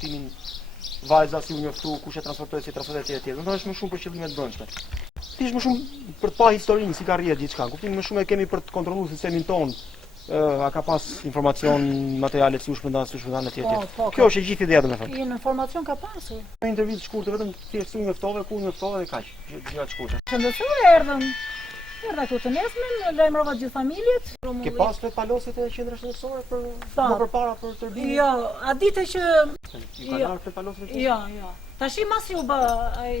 kuptimin vajza si u njoftu, kush e transportoi, si transportoi etj. Do të thonë është më shumë për qëllime të brendshme. Thjesht më shumë për të pa historinë si ka rrjedh diçka. Kuptimin më shumë e kemi për të kontrolluar sistemin ton. A ka pas informacion, materiale si u shpërndan etj. Kjo është e gjithë ideja domethënë. Informacion ka pasur. Në intervistë shkurtë vetëm thjesht u njoftove, ku njoftove dhe kaq. Gjëra të shkurtë. Shëndetësore erdhën. Erdha këtu të nesmen, lajmërova gjithë familjet. Ke pas vetë paloset e qendrës shëndetësore për më përpara për tërbimin? Jo, a dite që Ka larë vetë paloset? Jo. Tashi masi u bë ai.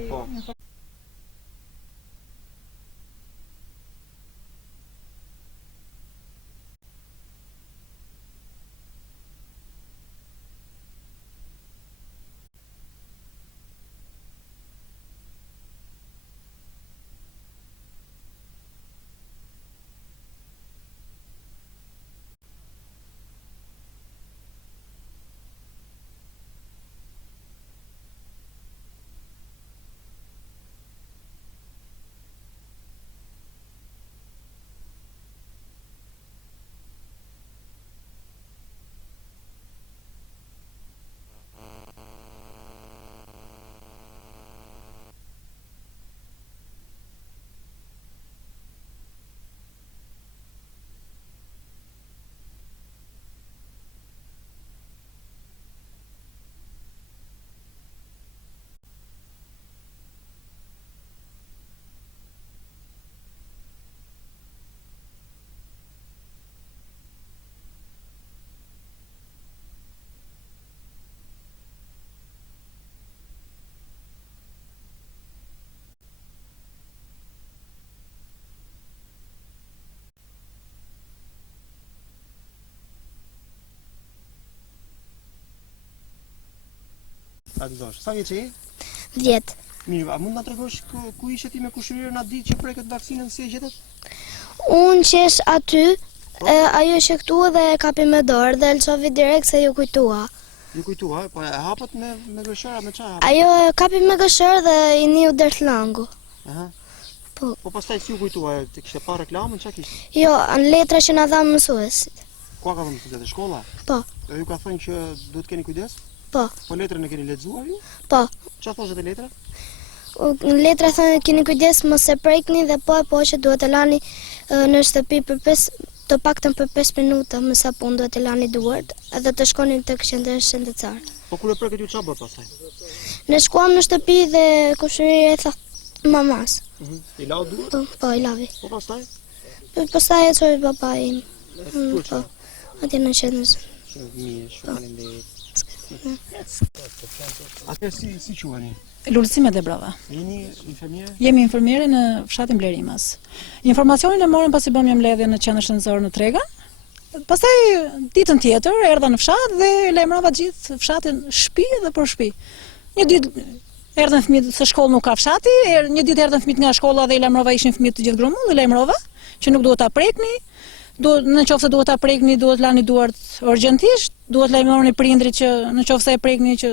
Sa vjeç je? 10. Mirë, a mund na tregosh ku ishe ti me kushërirën atë ditë që preket vaksinën, si e gjetët? Unë qesh aty, ajo që këtu dhe e kapi me dorë dhe lçovi direkt se ju kujtua. Ju kujtua, po e hapët me gëshëra, me çfarë? Ajo e kapi me gëshërë dhe i niu dert llangu. Aha. Po. Po pastaj si ju kujtua, ti kishe pa reklamën, çka kishte? Jo, në letra që na dha mësuesit. Ku ka vënë mësuesit, shkolla? Po. Ju ka thënë që duhet keni kujdes? Po. Po letrën e keni lexuar ju? Po. Çfarë thoshte te letra? Në letra thënë keni kujdes mos e prekni dhe po që duhet të lani në shtëpi për 5 të paktën për 5 minuta më sa pun duhet të lani duart edhe të shkonin tek qendra shëndetësare. Po kur e preket ju çfarë bë pastaj? Ne shkuam në shtëpi dhe kushëria e tha mamas. I lau duart? Po, i lavi. Po pastaj? Pastaj e çoi baba im. Po. Atje në qendrës. Mirë, shumë faleminderit. Atë si quheni? Lulësime dhe brava. Jeni infermiere? Jemi infermiere në fshatin Blerimas. Informacionin e morëm pasi bëm një mbledhje në qendrën shëndetësore në Trega. Pastaj ditën tjetër erdha në fshat dhe lajmërova gjithë fshatin shtëpi dhe për shtëpi. Një ditë erdhën fëmijët se shkollë nuk ka fshati, një ditë erdhën fëmijët nga shkolla dhe i lajmërova ishin fëmijët të gjithë grumull dhe lajmërova që nuk duhet ta prekni. Në qoftë se duhet ta prekni, duhet lani duart urgjentisht, duhet lajmëroni prindrit që në qoftë se e prekni që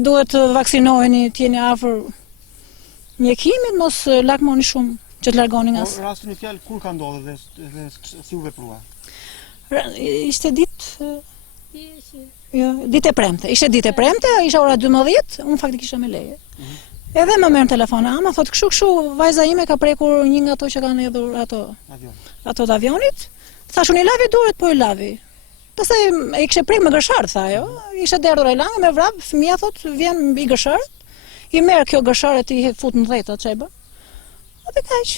duhet të vaksinoheni, të jeni afër mjekimit, mos lakmoni shumë që të largoni nga. Po rastin e fjalë kur ka ndodhur dhe si u veprua? Ishte ditë ditë e premte. Ishte ditë e premte, isha ora 12, unë faktikisht isha me leje. Edhe më merr telefon, ama thot kështu, vajza ime ka prekur një nga ato që kanë hedhur ato të avionit. Thash unë i lavi duart, po i lavi. Pastaj e kishte prek me gëshar, tha ajo. Ishte derdhur ai lang me vrap, fëmia thot vjen mbi gësharët. I merr kjo gësharë ti i fut në dhëta çaj bë. Atë kaq.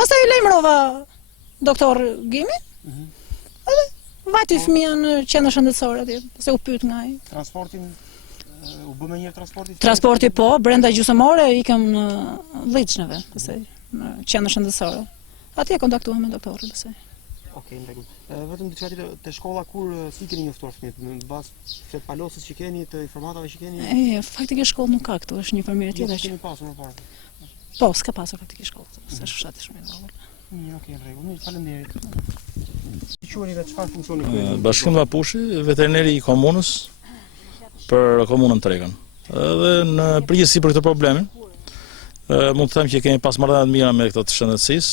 Pastaj i lajmërova doktor Gimi. Edhe vajti fëmia në qendrën shëndetësore atje, se u pyet nga ai. Transportin u bë më një transporti? Transporti po, brenda gjysmore ikëm në Lliçneve, pastaj në qendrën shëndetësore. Atje kontaktuam me doktorin pastaj. Okej, në rregull. Vetëm diçka tjetër te shkolla kur si keni njoftuar fëmijët në bazë të palosës që keni, të informatave që keni? Faktikisht shkollë nuk ka këtu, është një infermier tjetër. Keni pasur më parë? Po, s'ka pasur faktikisht shkollë, është fshati shumë i vogël. Mirë, okej, në rregull. Mirë, faleminderit. Si quheni dhe çfarë funksioni keni? Bashkim Vapushi, veterineri i komunës për komunën Tregën. Edhe në përgjithësi për këtë problemin, mund të them që kemi pas marrëdhënie të mira me këto të shëndetësisë,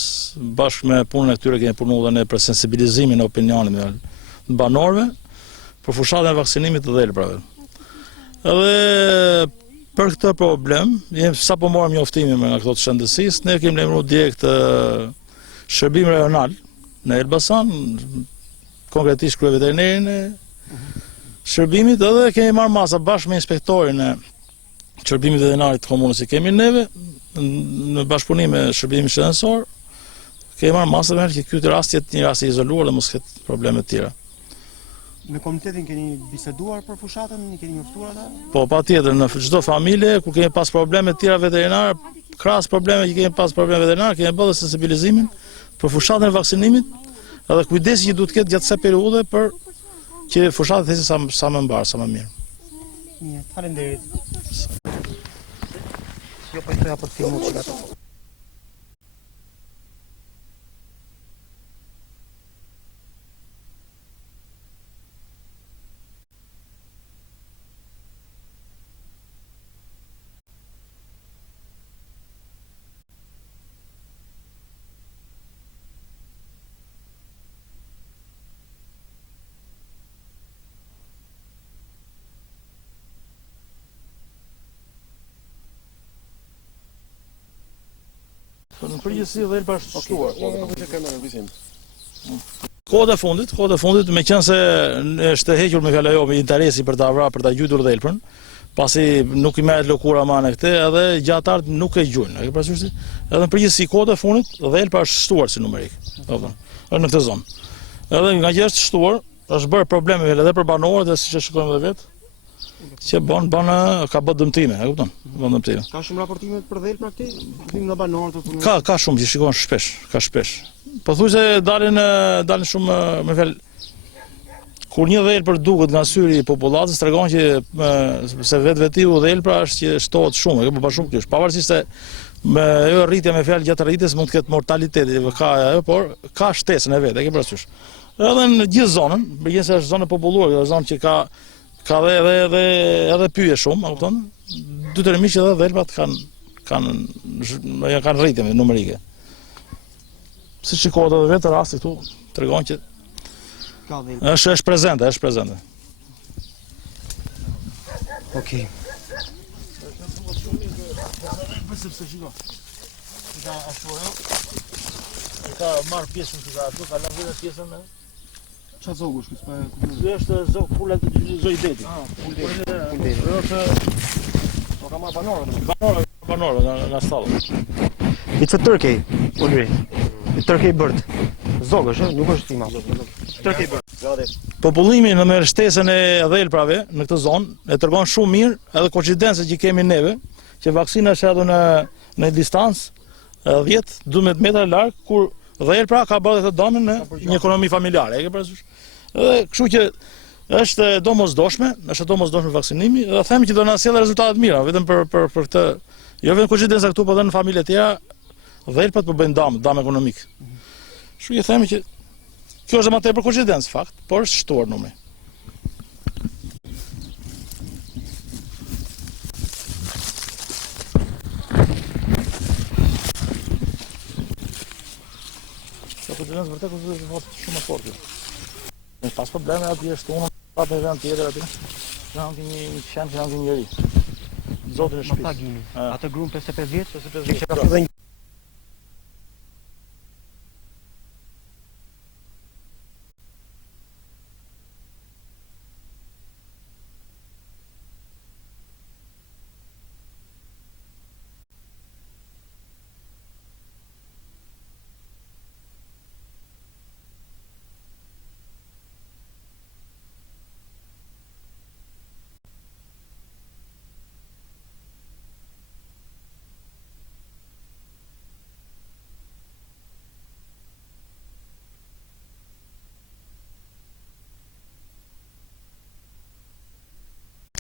bashkë me punën e këtyre kemi punuar edhe ne për sensibilizimin e opinionit të banorëve për fushatën e vaksinimit të dhelprave. Edhe për këtë problem, sa po morëm njoftimin nga këto të shëndetësisë, ne kemi lajmëruar direkt shërbim rajonal në Elbasan, konkretisht kryeveterinerin e shërbimit, edhe kemi marrë masa bashkë me inspektorin e shërbimit veterinarit të komunës që kemi neve, në bashkëpunim me shërbimin shëndetësor, kemi marrë masa me që ky rast jetë një rast i izoluar dhe mos ketë probleme të tjera. Me komitetin keni biseduar për fushatën, i keni njoftuar ata? Po, patjetër, në çdo familje ku kemi pas probleme të tjera veterinare, krahas probleme që kemi pas probleme veterinare, kemi bërë sensibilizimin për fushatën e vaksinimit, edhe kujdesi që duhet të ketë gjatë kësaj periudhe për që fushatat të ecin sa më mbar, sa më mirë. Mirë, faleminderit. Jo, po të për të filmuar çka. Në përgjithësi dhe Elba është shtuar. Kohët e fundit, me qenë se është hequr me fjala jo me interesi për ta vrarë, për ta gjujtur dhe Elpën, pasi nuk i merret lëkura ma në këtë, edhe gjatarët nuk e gjujnë. E ke parasysh? Edhe në përgjithësi kohët e fundit dhe Elpa është shtuar si numerik. Është në këtë zonë. Edhe nga që është shtuar, është bërë probleme edhe për banorët dhe siç e shikojmë edhe vetë, që ka bë dëmtime, e kupton? Bën dëmtime. Ka shumë raportime për dhël për këtë? Nga banorët? Ka shumë që shikojnë shpesh, ka shpesh. Po thuaj se dalin shumë me fjalë. Kur një dhël për duket nga syri i popullatës tregon që se vetvetiu dhëlpra është që shtohet shumë, po shumë kysh. Pavarësisht se me rritja me fjalë gjatë rritjes mund të ketë mortaliteti, por ka shtesën e vet, e ke parasysh. Edhe në gjithë zonën, megjithëse është zonë e populluar, është zonë që ka edhe pyje shumë, a kupton? Dytërimisht edhe dhelpat kanë rritje numerike. Si shikohet edhe vetë rasti këtu, tregon që është prezente, Okej. Ka marrë pjesën që ka atu, ka lënë vetëm pjesën me Qa zogu është kësë? Ky është zoj deti. Po ka marrë Banorë nga stallo. It's a turkey, Ulri. Turkey bird. Zog është, nuk është i madh. Turkey bird. Popullimi në me shtesën e dhelprave në këtë zonë e tregon shumë mirë edhe koincidencën që kemi neve, që vaksina është edhe në distancë 10-12 metra larg, kur dhelpra ka bërë këtë dëmin në një ekonomi familjare, e ke parasysh? Edhe kështu që është domosdoshme vaksinimi, dhe themi që do na sjellë rezultate të mira, vetëm për këtë, jo vetëm koincidenca këtu, por edhe në familje të tjera, dhelpat po bëjnë dam ekonomik. Kështu që themi që kjo është më tepër koincidencë fakt, por është shtuar numri. Koincidencë vërtet është shumë e fortë. Ne pas probleme aty është unë pa me vend tjetër aty. Ne hangi një qenë që hangi njëri. Zotën e shtëpisë. Më pagimi. Atë grup 55 vjeç ose 50 vjeç. Që ka filluar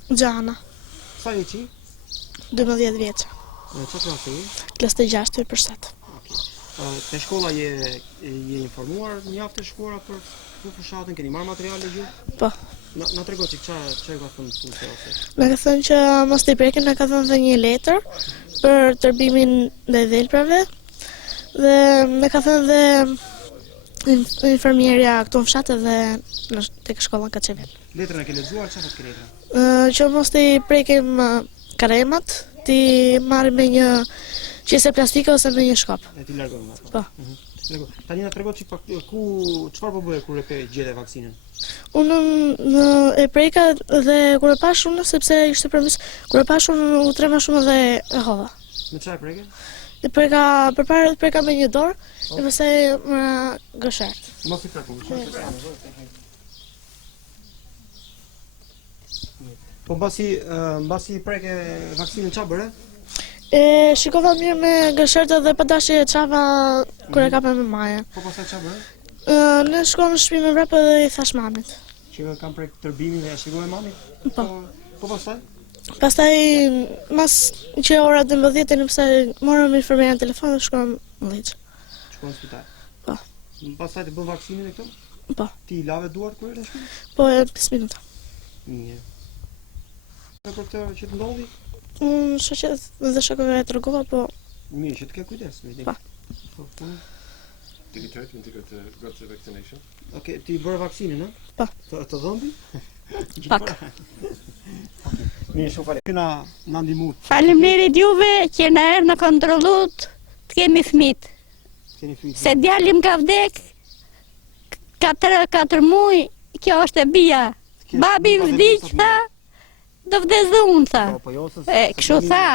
Gjana, Sa je qi? 12 vjeça, Që klasë je? klasë të 6 për 7. Te shkolla je informuar mjaft të shkuara për fushatën, keni marrë materiale ju? Po. Na trego që çfarë ka thënë fushë ose? Na ka thënë që mos t'i prekin, na ka thënë dhe një letër për tërbimin ndaj dhelprave dhe na ka thënë dhe infermierja këtu në fshat edhe tek shkolla Kaçevel. Letrën e ke lexuar, çfarë thotë letra? që mos t'i prekim karemat, t'i marrim me një qese plastike ose me një shkap. E ti largojmë ato. Po. Tani na tregon çik pak çfarë po bëhe kur e pe gjete vaksinën? Unë e preka dhe kur e pash unë, sepse ishte premis, kur e pash unë u trema shumë dhe e hodha. Me çfarë preke? E preka, përpara e preka me një dorë, e pastaj me gëshert. Mos i preku. Po mbasi preke vaksinën çfarë bëre? E shikova mirë me gëshertë dhe pa dashje e çava kur e kapem me majën. Po pastaj çfarë bëre? Ne shkova në shtëpi me vrapë dhe i thash mamit. Që kam prek tërbimin dhe ja shikoj mamit? Po. Po pastaj? Pastaj mas që ora 12 nëse morëm infermierin në telefon dhe shkojmë në Liç. Shkon në spital. Po. Pastaj të bën vaksinën e këtu? Po. Ti i lave duart kur erdhe në shtëpi? Po e 5 minuta. Mirë. Për këtë që të ndodhi? Unë shoqet dhe shokëve e tregova, po Mirë, që të ke kujdes me Pa. Did you treatment to go to the vaccination? Okej, ti bërë vaksinën, a? Pa. Të dhëmbi? Pak. Mirë, shumë falem. Na ndihmu. Faleminderit juve që na erë në kontrollut të kemi fëmijë. Keni frikë. Se djalim ka vdek 4 muaj, kjo është e bija. Babi vdiq tha, do vdes dhe unë tha. Po jo se. Kështu tha.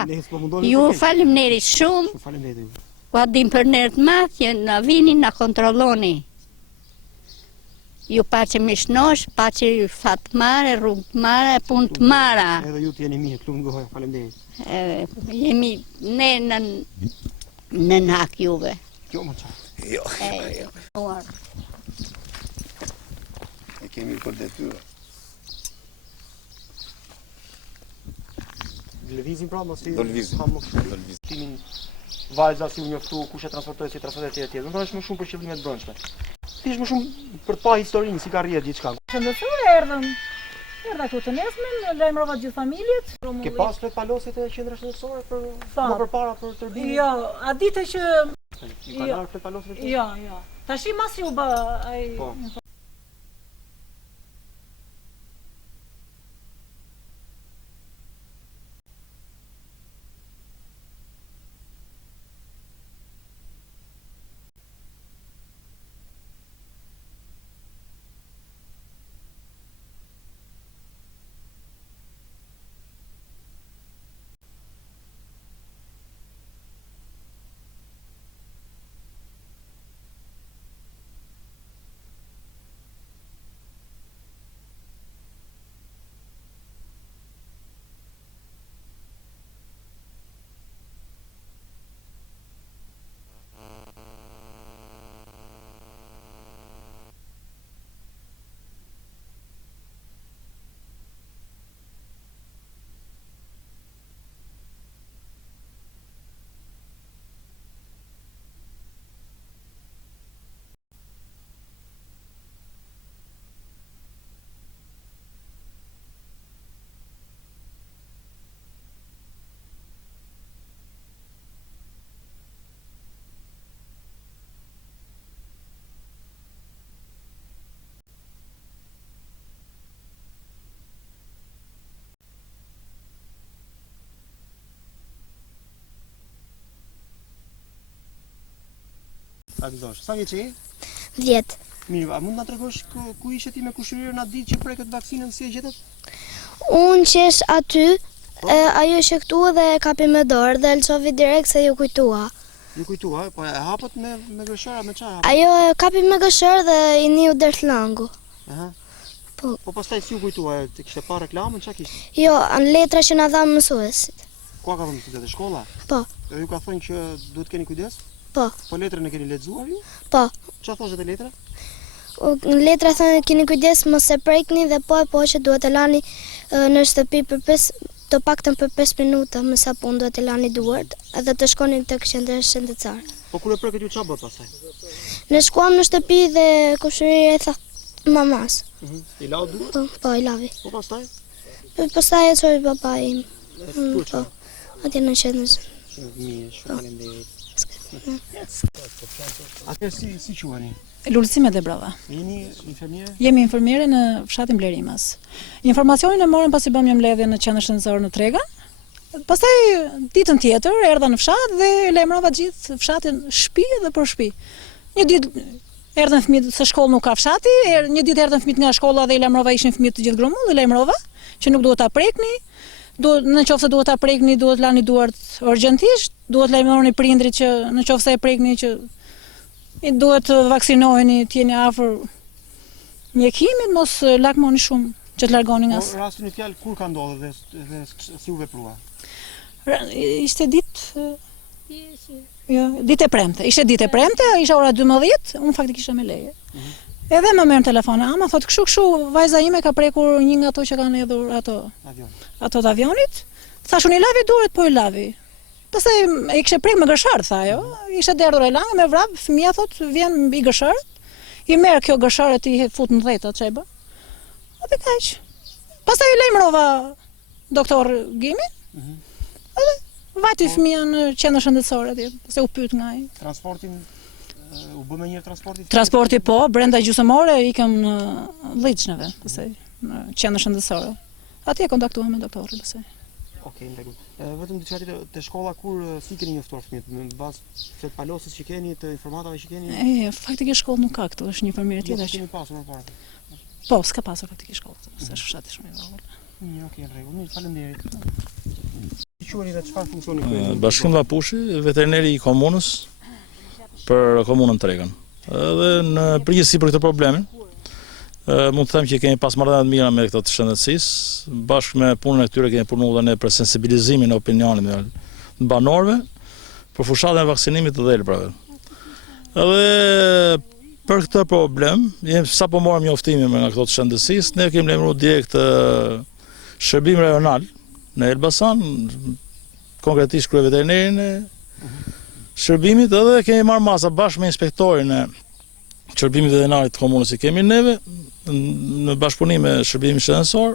Ju faleminderit shumë. Faleminderit. Ua dim për nërë të madh që na vini na kontrolloni. Ju pa që mishnosh, pa që fat mare, rrugë të mare, punë të mara. Edhe ju të jeni mirë, këtu më goja, faleminderit. Jemi ne në hak juve. Jo më çfarë. Jo. Uar. E kemi për detyrë. Lëvizim pra mos i Do lëvizim. ha më kështu. Timin vajza si u njoftu, kush e transportoi si transportet etj. Do të thosh më shumë për qëllime të brendshme. Ti më shumë për të pa historinë, si ka rrjedh gjithçka. Shëndetësore erdhëm. Erdha këtu të nesmen, lajmërova gjithë familjet. Ke pas flet palosit e qendrës shëndetësore për Pa. më përpara për tërbimin? Jo, a dite që I ka marrë flet palosit? jo. Tashi mas ju bë ai Po. Sa gëzosh? Sa vjeç je? 10. Mirë, a mund na tregosh ku ishe ti me kushërirën atë ditë që preket vaksinën, si e gjetët? Unë qesh aty, ajo ishte këtu dhe e kapi me dorë dhe lçovi direkt se ju kujtua. Ju kujtua, po e hapët me gërshëra, me çfarë? Ajo e kapi me gëshër dhe i niu dert lëngu. Aha. Po. Po pastaj si ju kujtua, ti kishte pa reklamën, çka kishte? Jo, në letra që na dha mësuesit. Ku ka thënë ti shkolla? Po. Edhe ju ka thënë që duhet keni kujdes? Po. Po letrën e keni lexuar ju? Po. Çfarë thoshte te letra? Në letra thënë keni kujdes mos e prekni dhe po që duhet të lani në shtëpi për 5 të paktën për 5 minuta më sa pun duhet të lani duart edhe të shkonin tek qendra shëndetësare. Po kur e preket ju çfarë bë pastaj? Ne shkuam në shtëpi dhe kushëria e tha mamas. I lau duart? Po, i lavi. Po pastaj? Pastaj e çoi papai im. E shkuar Po. Atje në qendrën. Mirë, shumë faleminderit. Atëherë si quheni? Lulësime dhe brava. Jeni infermiere? Jemi infermiere në fshatin Blerimas. Informacionin e morëm pasi bëm një mbledhje në qendrën shëndetësore në Trega. Pastaj ditën tjetër erdha në fshat dhe lajmërova gjithë fshatin shtëpi dhe për shtëpi. Një ditë erdhën fëmijët se shkollë nuk ka fshati, një ditë erdhën fëmijët nga shkolla dhe i lajmërova ishin fëmijët të gjithë grumull, i lajmërova që nuk duhet ta prekni. Nëse duhet ta prekni, duhet lani duart urgjentisht, duhet lajmëroni prindrit që nëse e prekni që duhet të vaksinoheni, të jeni afër mjekimit, mos lakmoni shumë që të largoni nga. Rastin e fjalë kur ka ndodhur dhe si u veprua? Ishte ditë ditë e premte. Ishte ditë e premte, isha ora 12, unë faktikisht isha me leje. Edhe më merr telefon, ama thot kështu vajza ime ka prekur një nga ato që kanë hedhur ato të avionit. Thash unë i lavi duart, po i lavi. Pastaj e kishte prek me gërshar, tha ajo. Ishte derdhur e lang me vrap, fëmia thot vjen mbi gërshar. I merr kjo gërshare ti i fut në dhëta çaj bë. Atë kaq. Pastaj i lajmërova doktor Gimin. Edhe vati fëmia në qendrën shëndetësore atje, se u pyet nga ai. Transportin u bë me një transporti? Transporti po, brenda gjysmore ikëm në Lliçneve, pastaj në qendrën shëndetësore. Atje kontaktuam me doktorin pastaj. Okej, në rregull. Vetëm diçka tjetër, te shkolla kur si keni njoftuar fëmijët? Në bazë të palosës që keni, të informatave që keni? Faktikisht shkollë nuk ka këtu, është një infermier tjetër. Keni pasur më parë? Po, s'ka pasur faktikisht shkollë, se është fshati shumë i vogël. Okej, në rregull. Mirë, faleminderit. Si quheni dhe çfarë funksioni keni? Bashkim Vapushi, veterineri i komunës për komunën Tregën. Edhe në përgjithësi për këtë problemin, mund të them që kemi pas marrëdhënie të mira me këto të shëndetësisë, bashkë me punën e tyre kemi punuar dhe ne për sensibilizimin e opinionit të banorëve për fushatën e vaksinimit të dhelprave. Edhe për këtë problem, sapo morëm njoftimin nga këto të shëndetësisë, ne kemi lajmëruar direkt shërbim rajonal në Elbasan, konkretisht kryeveterinerin e shërbimit, edhe kemi marrë masa bashkë me inspektorin e shërbimit veterinarit të komunës që kemi neve, në bashkëpunim me shërbimin shëndetësor,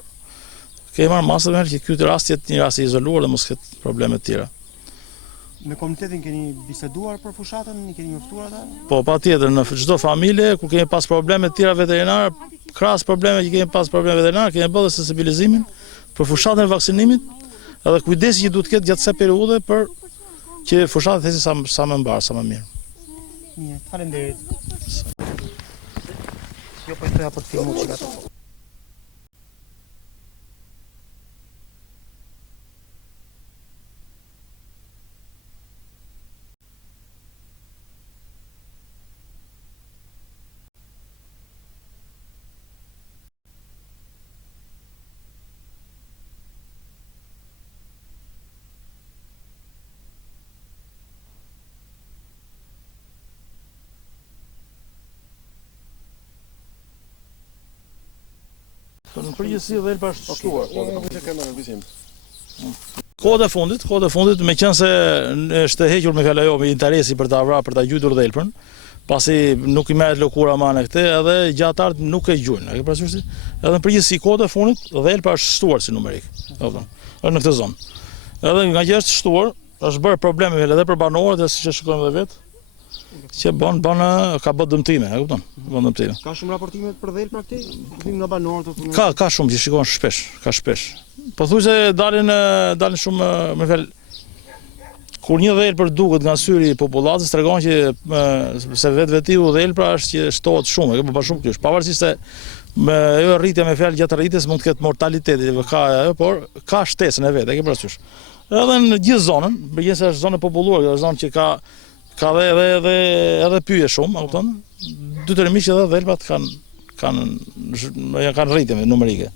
kemi marrë masa me që ky rast jetë një rast i izoluar dhe mos ketë probleme të tjera. Me komunitetin keni biseduar për fushatën, i keni njoftuar ata? Po, patjetër, në çdo familje ku kemi pas probleme të tjera veterinare, krahas probleme që kemi pas probleme veterinare, kemi bërë sensibilizimin për fushatën e vaksinimit, edhe kujdesi që duhet të ketë gjatë kësaj periudhe për që fushata të ecë sa më mbar, sa më mirë. Mirë, faleminderit. Jo po të apo të filmu që ato. Në përgjithësi dhelpa është shtuar. Kohët e fundit, me qenë se është hequr me fjala jo me interesi për ta vrarë, për ta gjujtur dhelpën, pasi nuk i merret lëkura më në këtë, edhe gjatarët nuk e gjujnë. E ke parasysh? Edhe në përgjithësi kohët e fundit dhelpa është shtuar si numerik. Është në këtë zonë. Edhe nga që është shtuar, është bërë probleme edhe për banorët, dhe siç e shikojmë edhe vetë, që ka bërë dëmtime, e kupton? Bën dëmtime. Ka shumë raportime për dhelpra këtej? Nga banorët? Ka shumë që shikojnë shpesh, ka shpesh. Po thuaj se dalin shumë me fjalë. Kur një dhelpër duket nga syri i popullatës, tregon që se vetvetiu dhelpra është që shtohet shumë, e ka bërë shumë kyç. Pavarësisht se ajo rritja me fjalë gjatë rritjes mund të ketë mortalitet, por ka shtesën e vet, e ke parasysh. Edhe në gjithë zonën, përgjithëse është zonë e populluar, është zonë që ka edhe pyje shumë, a kupton? Dytërimisht edhe dhelpat kanë rritje numerike.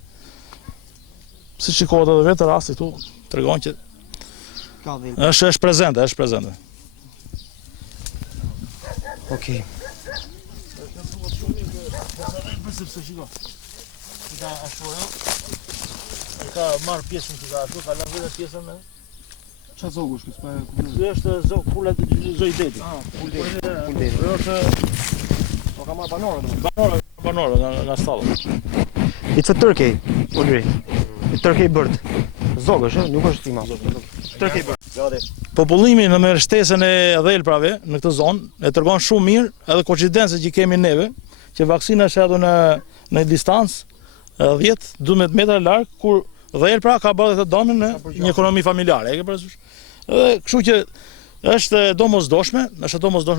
Si shikohet edhe vetë rasti këtu, tregon që është prezente. Okej. Ka marrë pjesën që ka ashtu, ka lënë vetë pjesën. Çfarë zogush këtu? Ky është zog pula zoj deti. Pul deti. Po ka marrë banorë nga stallë. It's a turkey, Ulri. A turkey bird. Zogësh, nuk është i madh. Tërkej bërë. Popullimi në mbështetjen e dhelprave në këtë zonë e tregon shumë mirë edhe koincidencën që kemi neve, që vaksina është ato në distancë 10-12 metra larg, kur dhelpra ka bërë të domën në një ekonomi familjare, e ke parasysh. Edhe kështu që është domosdoshme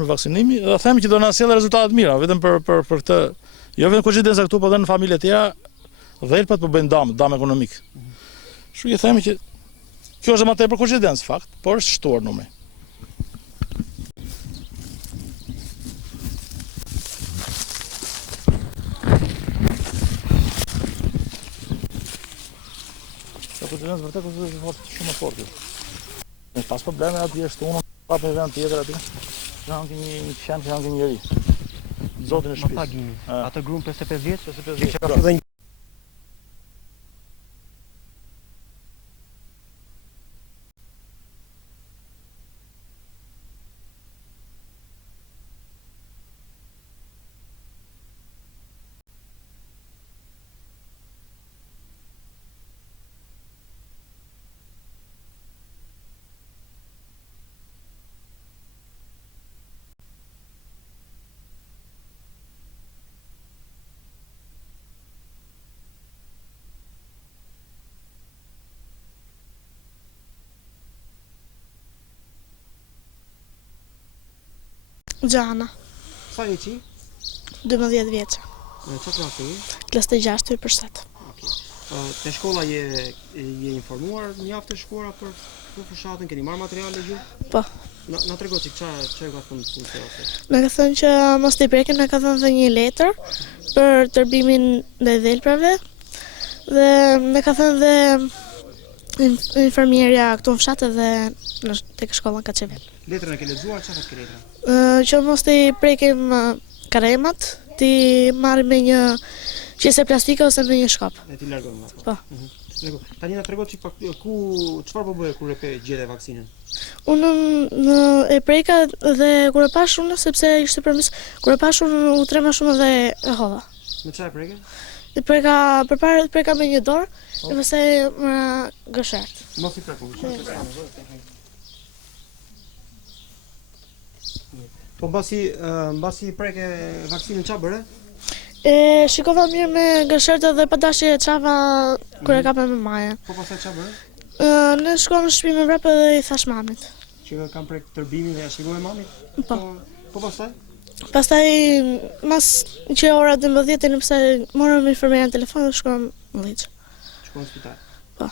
vaksinimi, dhe them që do na sjellë rezultate të mira, vetëm për këtë, jo vetëm koincidenca këtu, por edhe në familje të tjera, dhelpat po bëjnë dam ekonomik. Kështu që themi që kjo është më tepër koincidencë fakt, por është shtuar numri. Kjo koincidencë vërtet është shumë e fortë. Ne pas probleme aty është unë pa në vend tjetër aty. Janë një qenë, janë një njeri. Zotin e shtëpisë. Atë gruan 55 vjeç, Gjana, Sa je ti? 12 vjeç. Çfarë klasi je? Klasë të 6 hyrpërsat. Te shkolla je informuar mjaft të shkuara për fushatën, keni marrë materiale gjë? Po. Na trego çfarë ka thënë punësia ose? Na ka thënë që mos t'i prekin, na ka thënë dhe një letër për tërbimin ndaj dhelprave dhe na ka thënë dhe infermierja këtu në fshat dhe tek shkolla Kaçevel. Letrën e ke lexuar, çfarë ka letra? Që mos t'i prekim karemat, t'i marrim me një qese plastike ose me një shkop. E ti largojmë apo? Po. Tani na tregon çik pak çfarë po bëhe kur e gjete vaksinën? Unë e preka dhe kur e pash unë, sepse ishte permis, kur e pash unë u trema shumë dhe e hodha. Me çfarë preke? E preka përpara preka me një dorë, e pastaj me gëshert. Mos i preku. Po mbasi preke vaksinën çfarë bëre? Shikova mirë me gëshertë dhe pa dashje çava kur e kapem me maje. Po pastaj çfarë bëre? Ne shkojmë në shtëpi me vrapë dhe i thash mamit. Që kam prek tërbimin dhe ja shikoj mamit? Po. Po pastaj? Pastaj mas që ora 12 nëpse morëm infermierin në telefon dhe shkojmë në Liç. Shkojmë në spital. Po.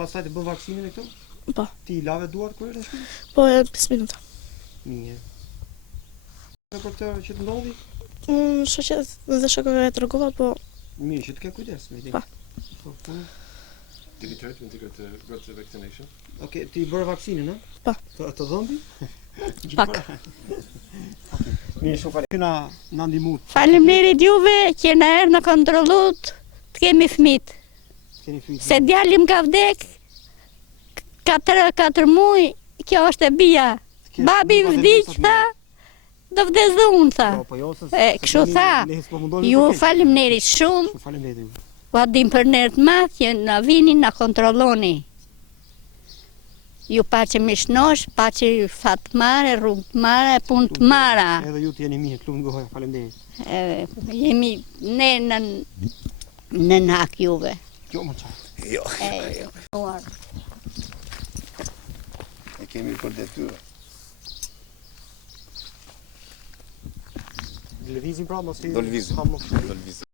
Pastaj të bën vaksinën e këtu? Po. Ti lave duart kur erdhe në shtëpi? Po, 5 minuta. Mirë. Për këtë që të ndodhi? Shoqet dhe shokëve e tregova, po Mirë, që të ke kujdes me ti. Pa. Did you try to got the vaccination? Okej, ti bërë vaksinën, a? Pa. Të dhëmbi? Pak. Mirë, shumë falem. Këna na ndihmu. Faleminderit juve që na erdhë në kontrollut të kemi fëmijë. Keni fryt. Se djalim ka vdek 4 muaj, kjo është e bija. Babi vdiq tha, do vdes dhe unë tha. Po jo se. Kështu tha. Ju faleminderit shumë. Faleminderit ju. Po dim për nërë të madh që na vini, na kontrolloni. Ju pa që mishnosh, pa që fat të mare, rrugë të mare, punë të mara. Edhe ju të jeni mirë, klub në goja, faleminderit. Jemi ne në hak juve. Jo, më qa. Jo. Uar. E kemi për detyrë. Lëvizim pra, mos i... Do lëvizim. Ha më kështu. Do lëvizim.